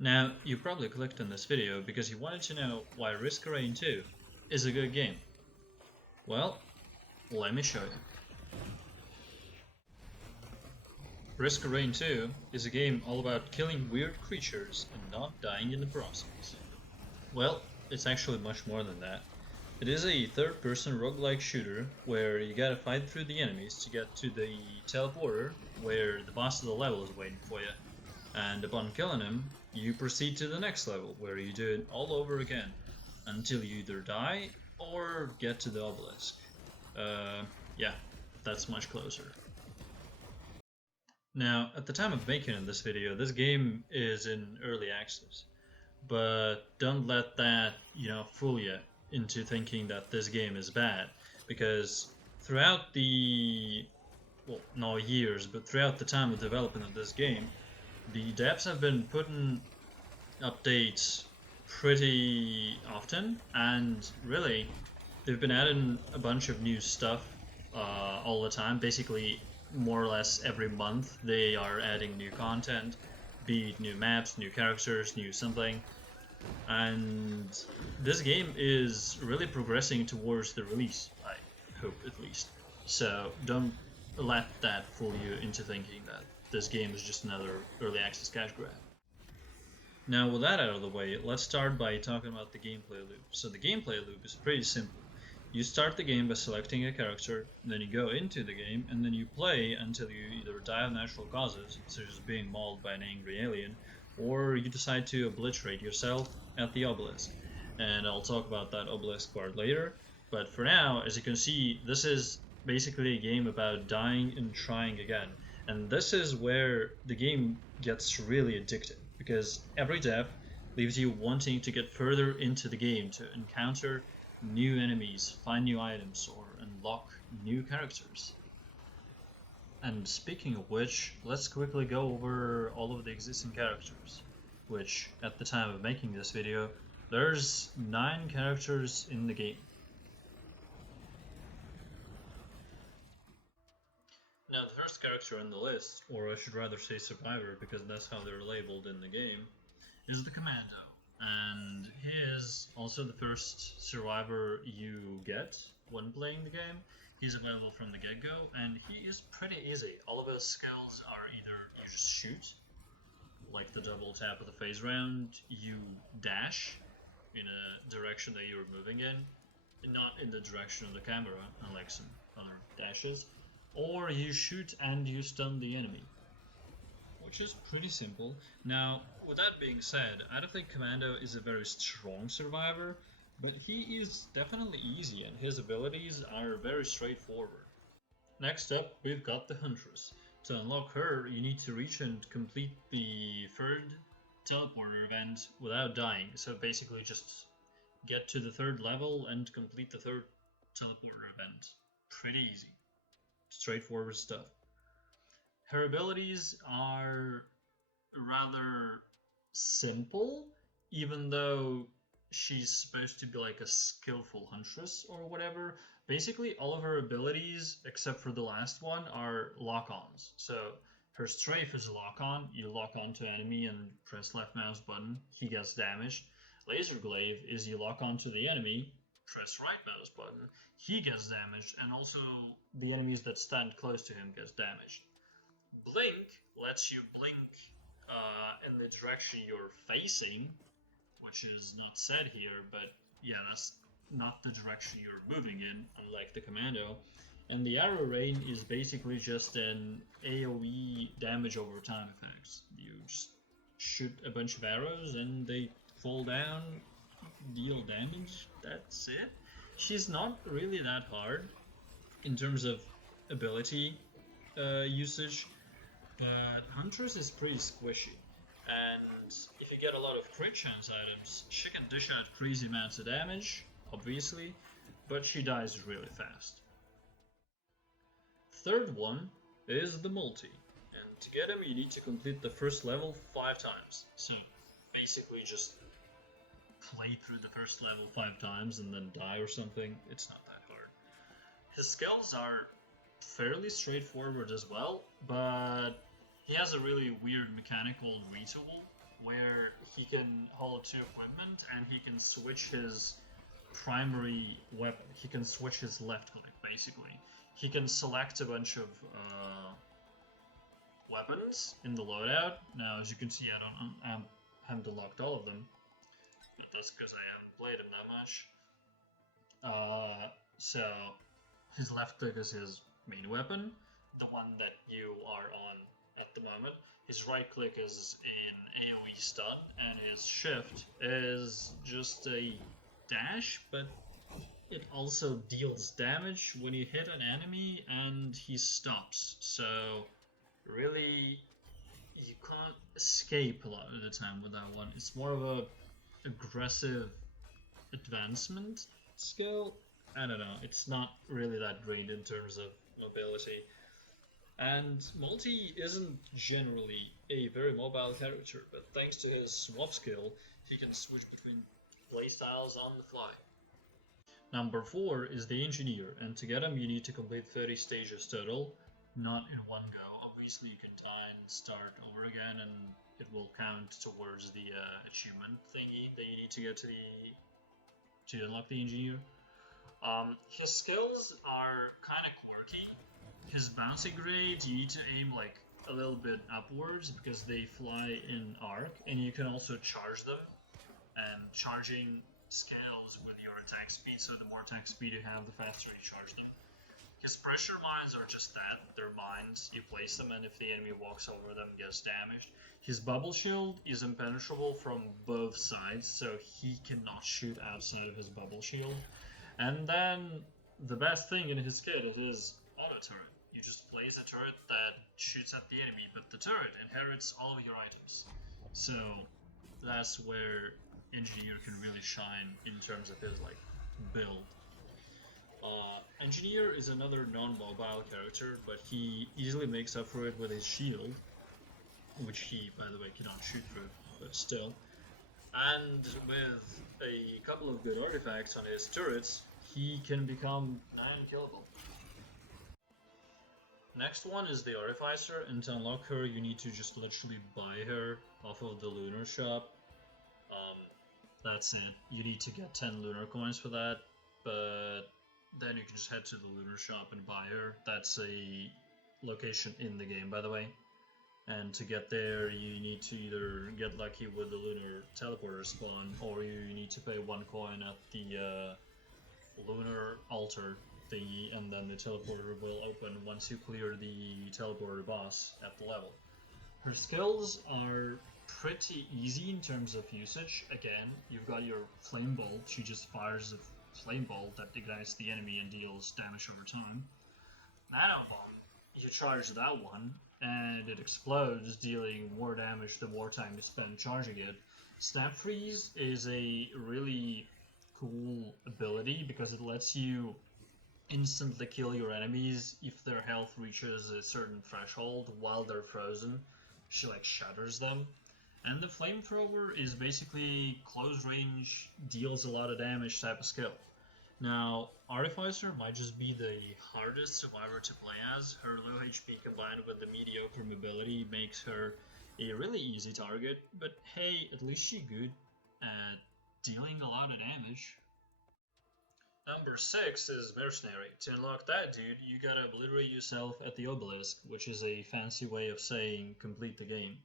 Now, you probably clicked on this video because you wanted to know why Risk of Rain 2 is a good game. Well, let me show you. Risk of Rain 2 is a game all about killing weird creatures and not dying in the process. Well, it's actually much more than that. It is a third-person roguelike shooter where you gotta fight through the enemies to get to the teleporter where the boss of the level is waiting for you. And upon killing him, you proceed to the next level where you do it all over again until you either die or get to the obelisk. Yeah, that's much closer. Now, at the time of making this video, this game is in early access, but don't let that, fool you into thinking that this game is bad, because throughout the, well, no years, but throughout the time of development of this game, the devs have been putting updates pretty often, and really, they've been adding a bunch of new stuff all the time. Basically, more or less every month, they are adding new content, be it new maps, new characters, new something. And this game is really progressing towards the release, I hope at least. So don't let that fool you into thinking that this game is just another early access cash grab. Now, with that out of the way, let's start by talking about the gameplay loop. So the gameplay loop is pretty simple. You start the game by selecting a character, then you go into the game, and then you play until you either die of natural causes, such as being mauled by an angry alien, or you decide to obliterate yourself at the obelisk. And I'll talk about that obelisk part later. But for now, as you can see, this is basically a game about dying and trying again. And this is where the game gets really addictive, because every death leaves you wanting to get further into the game to encounter new enemies, find new items, or unlock new characters. And speaking of which, let's quickly go over all of the existing characters, which, at the time of making this video, there's 9 characters in the game. Now, the first character on the list, or I should rather say survivor because that's how they're labeled in the game, is the Commando. And he is also the first survivor you get when playing the game. He's available from the get-go, and he is pretty easy. All of his skills are either you just shoot, like the double tap of the phase round, you dash in a direction that you're moving in, not in the direction of the camera, unlike some other dashes, or you shoot and you stun the enemy, which is pretty simple. Now, with that being said, I don't think Commando is a very strong survivor, but he is definitely easy and his abilities are very straightforward. Next up, we've got the Huntress. To unlock her, you need to reach and complete the third teleporter event without dying. So basically just get to the third level and complete the third teleporter event. Pretty easy. Straightforward stuff. Her abilities are rather simple, even though she's supposed to be like a skillful huntress or whatever. Basically, all of her abilities, except for the last one, are lock-ons. So her strafe is a lock-on. You lock onto enemy and press left mouse button, he gets damaged. Laser glaive is you lock onto the enemy, press right mouse button, he gets damaged, and also the enemies that stand close to him gets damaged. Blink lets you blink in the direction you're facing, which is not said here, but yeah, that's not the direction you're moving in, unlike the Commando. And the arrow rain is basically just an AoE damage over time effect. You just shoot a bunch of arrows and they fall down, deal damage, that's it. She's not really that hard in terms of ability usage, but Huntress is pretty squishy. And if you get a lot of crit chance items, she can dish out crazy amounts of damage, obviously, but she dies really fast. Third one is the multi, and to get him you need to complete the first level 5 times. So basically just play through the first level 5 times and then die or something. It's not that hard. His skills are fairly straightforward as well, but he has a really weird mechanic called retool, where he can hold two equipment and he can switch his primary weapon. He can switch his left click, basically. He can select a bunch of weapons in the loadout. Now, as you can see, I haven't unlocked all of them, but that's because I haven't played him that much. So his left click is his main weapon, the one that you are on at the moment. His right click is an AoE stun, and his shift is just a dash, but it also deals damage when you hit an enemy and he stops. So really, you can't escape a lot of the time with that one. It's more of a aggressive advancement skill. I don't know, it's not really that great in terms of mobility. And Multi isn't generally a very mobile character, but thanks to his swap skill, he can switch between playstyles on the fly. Number 4 is the Engineer, and to get him you need to complete 30 stages total, not in one go. Obviously you can die and start over again, and it will count towards the achievement thingy that you need to get to unlock the Engineer. His skills are kind of quirky. His bouncing grades, you need to aim like a little bit upwards because they fly in arc, and you can also charge them, and charging scales with your attack speed, so the more attack speed you have, the faster you charge them. His pressure mines are just that, they're mines, you place them and if the enemy walks over them, gets damaged. His bubble shield is impenetrable from both sides, so he cannot shoot outside of his bubble shield. And then the best thing in his kit is his auto turret. You just place a turret that shoots at the enemy, but the turret inherits all of your items. So that's where Engineer can really shine in terms of his build. Engineer is another non-mobile character, but he easily makes up for it with his shield, which he, by the way, cannot shoot through, but still. And with a couple of good artifacts on his turrets, he can become non-killable. Next one is the Artificer, and to unlock her you need to just literally buy her off of the Lunar Shop. That's it. You need to get 10 Lunar Coins for that, but then you can just head to the Lunar Shop and buy her. That's a location in the game, by the way. And to get there, you need to either get lucky with the Lunar Teleporter spawn, or you need to pay 1 coin at the Lunar Altar thingy, and then the teleporter will open once you clear the teleporter boss at the level. Her skills are pretty easy in terms of usage. Again, you've got your Flame Bolt, she just fires a Flame Bolt that ignites the enemy and deals damage over time. Nano Bomb, you charge that one, and it explodes, dealing more damage the more time you spend charging it. Snap Freeze is a really cool ability because it lets you instantly kill your enemies if their health reaches a certain threshold while they're frozen. She shatters them. And the Flamethrower is basically close range, deals a lot of damage type of skill. Now, Artificer might just be the hardest survivor to play as. Her low HP combined with the mediocre mobility makes her a really easy target, but hey, at least she's good at dealing a lot of damage. Number 6 is Mercenary. To unlock that dude, you gotta obliterate yourself at the obelisk, which is a fancy way of saying complete the game.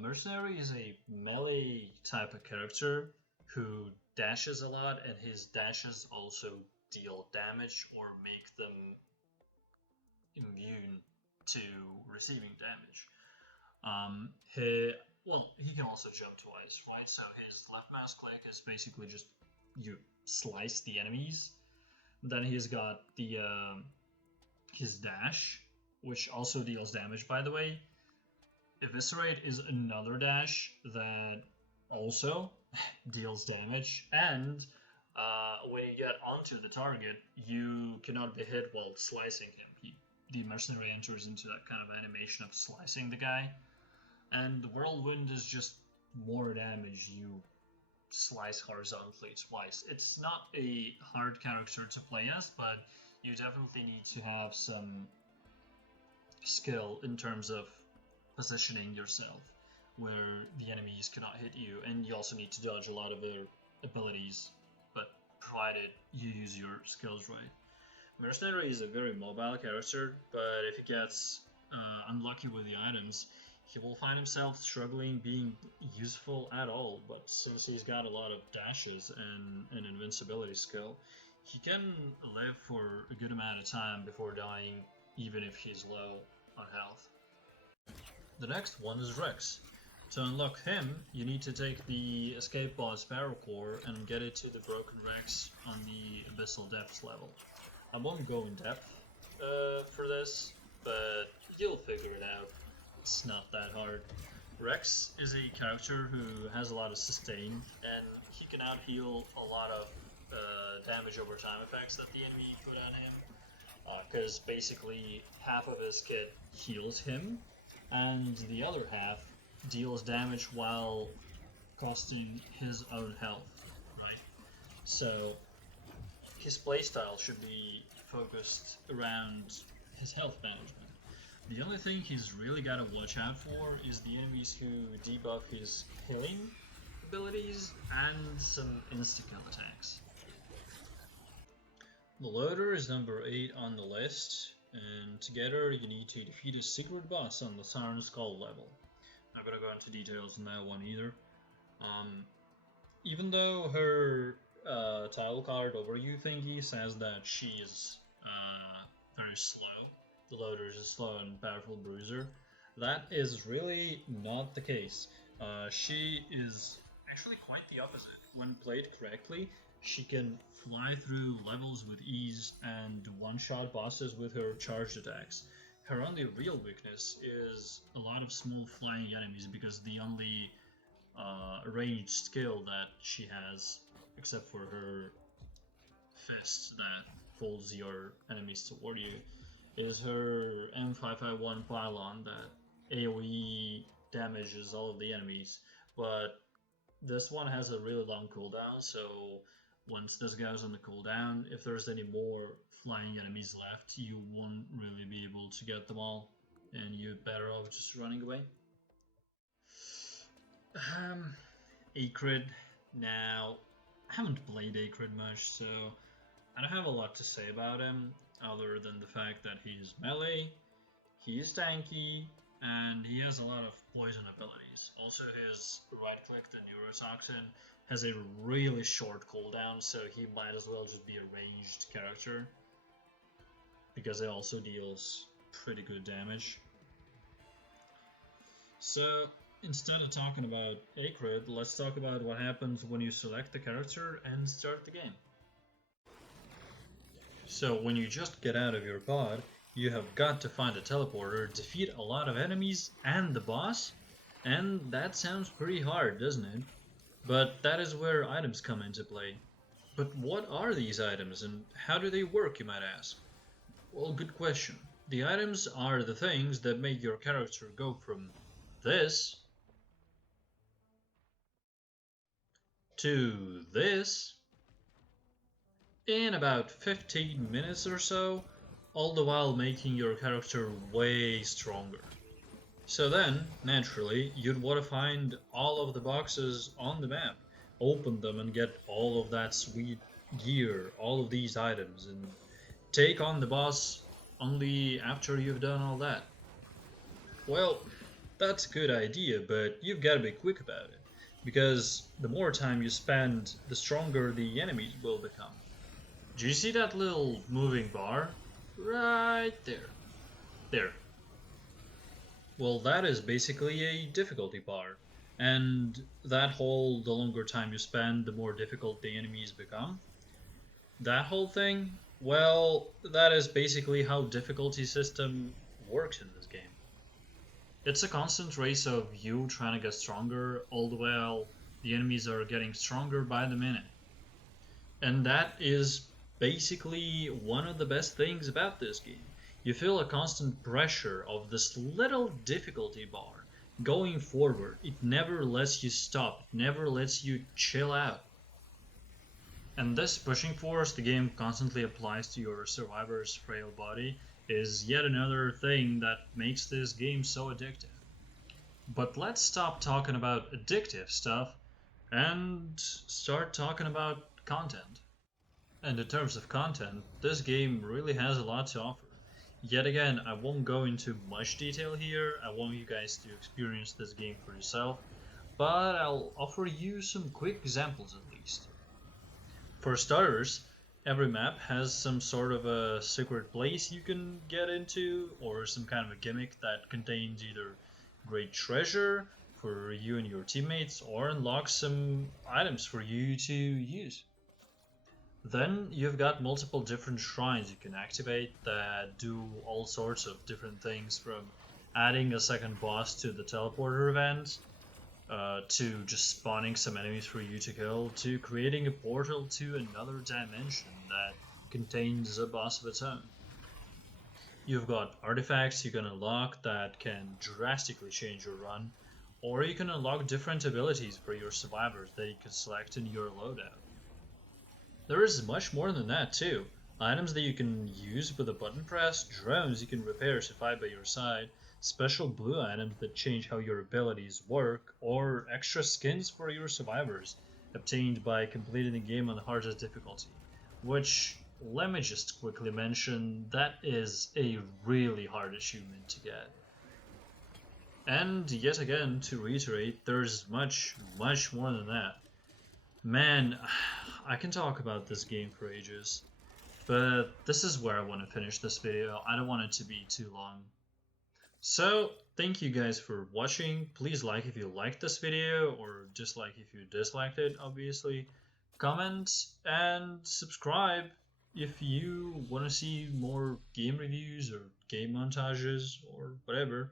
Mercenary is a melee type of character who dashes a lot, and his dashes also deal damage or make them immune to receiving damage. He can also jump twice, right? So his left mouse click is basically just you slice the enemies. Then he's got the his dash, which also deals damage, by the way. Eviscerate is another dash that also deals damage, and when you get onto the target, you cannot be hit while slicing him. The mercenary enters into that kind of animation of slicing the guy, and the Whirlwind is just more damage. You slice horizontally twice. It's not a hard character to play as, but you definitely need to have some skill in terms of positioning yourself where the enemies cannot hit you, and you also need to dodge a lot of their abilities, but provided you use your skills right. Mercenary is a very mobile character, but if he gets unlucky with the items, he will find himself struggling being useful at all. But since he's got a lot of dashes and an invincibility skill, he can live for a good amount of time before dying, even if he's low on health. The next one is Rex. To unlock him, you need to take the escape boss Barrel Core and get it to the Broken Rex on the Abyssal Depths level. I won't go in depth for this, but you'll figure it out. It's not that hard. Rex is a character who has a lot of sustain, and he can out-heal a lot of damage over time effects that the enemy put on him, because basically half of his kit heals him, and the other half deals damage while costing his own health, right? So his playstyle should be focused around his health management. The only thing he's really got to watch out for is the enemies who debuff his healing abilities and some insta-kill attacks. The loader is number 8 on the list, and together you need to defeat a secret boss on the Siren Skull level. Not gonna go into details on that one either. Even though her title card overview thingy says that she is very slow, the loader is a slow and powerful bruiser, that is really not the case. She is actually quite the opposite. When played correctly, she can fly through levels with ease and one-shot bosses with her charged attacks. Her only real weakness is a lot of small flying enemies, because the only ranged skill that she has, except for her fist that pulls your enemies toward you, is her M551 pylon that AoE damages all of the enemies. But this one has a really long cooldown, so once this goes on the cooldown, if there's any more flying enemies left, you won't really be able to get them all, and you're better off just running away. Acrid. Now, I haven't played Acrid much, so I don't have a lot to say about him, other than the fact that he's melee, he's tanky, and he has a lot of poison abilities. Also, his right-click, the Neurotoxin, has a really short cooldown, so he might as well just be a ranged character, because it also deals pretty good damage. So, instead of talking about Acrid, let's talk about what happens when you select the character and start the game. So when you just get out of your pod, you have got to find a teleporter, defeat a lot of enemies and the boss, and that sounds pretty hard, doesn't it? But that is where items come into play. But what are these items and how do they work, you might ask? Well, good question. The items are the things that make your character go from this to this in about 15 minutes or so, all the while making your character way stronger. So then, naturally, you'd want to find all of the boxes on the map, open them and get all of that sweet gear, all of these items, and take on the boss only after you've done all that. Well, that's a good idea, but you've got to be quick about it, because the more time you spend, the stronger the enemies will become. Do you see that little moving bar? Right there. There. Well, that is basically a difficulty bar. And that whole, the longer time you spend, the more difficult the enemies become. That whole thing, well, that is basically how difficulty system works in this game. It's a constant race of you trying to get stronger, all the while the enemies are getting stronger by the minute. And that is basically one of the best things about this game. You feel a constant pressure of this little difficulty bar going forward. It never lets you stop, it never lets you chill out. And this pushing force the game constantly applies to your survivor's frail body is yet another thing that makes this game so addictive. But let's stop talking about addictive stuff and start talking about content. And in terms of content, this game really has a lot to offer. Yet again, I won't go into much detail here, I want you guys to experience this game for yourself, but I'll offer you some quick examples at least. For starters, every map has some sort of a secret place you can get into, or some kind of a gimmick that contains either great treasure for you and your teammates, or unlocks some items for you to use. Then you've got multiple different shrines you can activate that do all sorts of different things, from adding a second boss to the teleporter event, to just spawning some enemies for you to kill, to creating a portal to another dimension that contains a boss of its own. You've got artifacts you can unlock that can drastically change your run, or you can unlock different abilities for your survivors that you can select in your loadout. There is much more than that too. Items that you can use with a button press, drones you can repair to fight by your side, special blue items that change how your abilities work, or extra skins for your survivors, obtained by completing the game on the hardest difficulty. Which, let me just quickly mention, that is a really hard achievement to get. And yet again, to reiterate, there's much, much more than that. Man, I can talk about this game for ages, but this is where I want to finish this video. I don't want it to be too long. So, thank you guys for watching. Please like if you liked this video, or dislike if you disliked it, obviously. Comment and subscribe if you want to see more game reviews or game montages or whatever.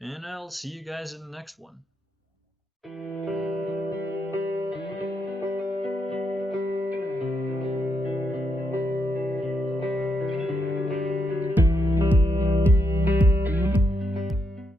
And I'll see you guys in the next one.